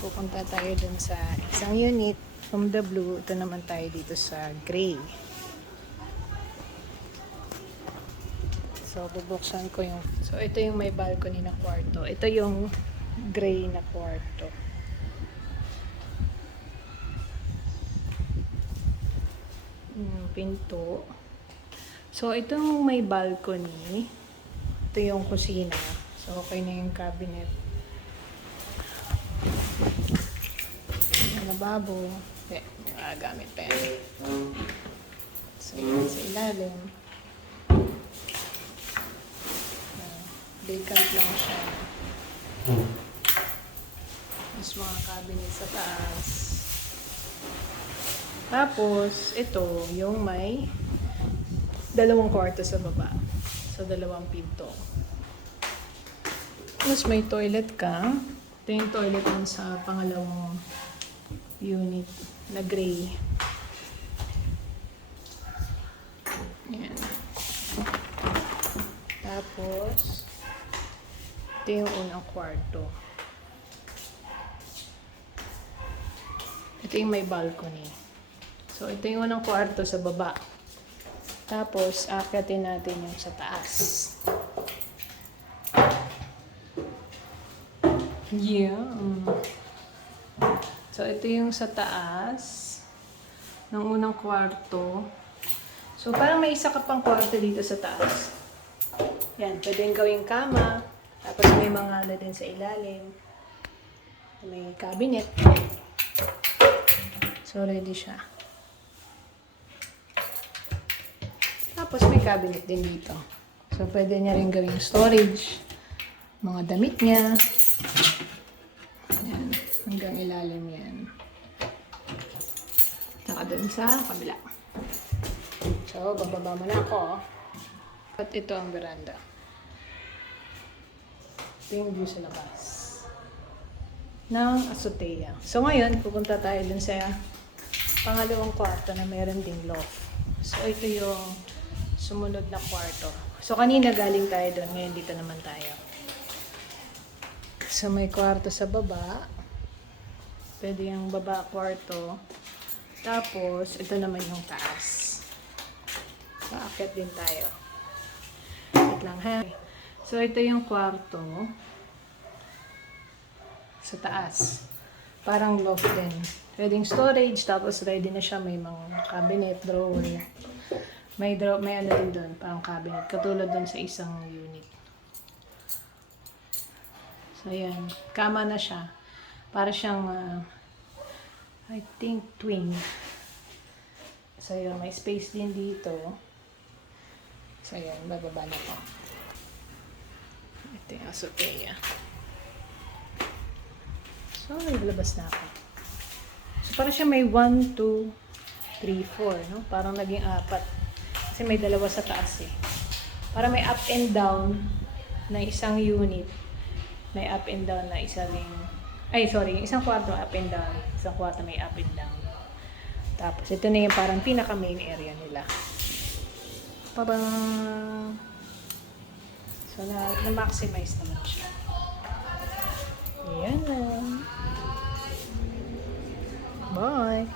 pupunta tayo dun sa isang unit from the blue. Ito naman tayo dito sa gray. So, bubuksan ko yung... So, ito yung may balcony na kwarto. Ito yung gray na kwarto. Pinto. So, itong may balcony. Ito yung kusina. So, okay na yung cabinet. Yung lababo. Okay, gamit pa yan. So, yun sa ilalim. Vacant lang siya. Mas mga cabinet sa taas. Tapos, ito, yung may dalawang kwarto sa baba. So, dalawang pinto. Tapos, may toilet ka. Ito yung toilet nun sa pangalawang unit na gray. Ayan. Tapos, ito yung unang kwarto. Ito yung may balcony. So, ito yung unang kwarto sa baba. Tapos, akyatin natin yung sa taas. Yeah. So, ito yung sa taas ng unang kwarto. So, parang may isa ka pang kwarto dito sa taas. Yan, pwedeng gawing kama. Tapos may mga ano din sa ilalim. May cabinet. So, ready siya. Tapos may cabinet din dito. So, pwede niya rin gawing storage. Mga damit niya. Yan. Hanggang ilalim yan. Saka dun sa kabila. So, bababa mo na ako. At ito ang veranda. Ito yung view sa labas ng azotea. So, ngayon, pupunta tayo dun sa pangalawang kwarto na meron ding loft. So, ito yung sumunod na kwarto. So, kanina galing tayo doon. Ngayon, dito naman tayo. So, may kwarto sa baba. Pwede yung baba kwarto. Tapos, ito naman yung taas. So, akit din tayo. Wait lang, ha? So, ito yung kwarto. Sa taas. Parang loft din. Pwedeng storage. Tapos, ready na siya. May mga cabinet, drawer. May ano din doon, parang cabinet. Katulad doon sa isang unit. So, ayan. Kama na siya. Para siyang, I think, twin. So, yun. May space din dito. So, ayan. Bababa na po. Ito yung azotea. So, naglabas na ako. So, parang siya may 1, 2, 3, 4. No? Parang naging 4. Kasi may dalawa sa taas eh. Para may up and down na isang unit. May up and down na isa ring... Ay, sorry. Isang kwarto up and down. Isang kwarto may up and down. Tapos, ito na yung parang pinaka main area nila. Parang... So, na-maximize naman siya. Ayan lang. Bye!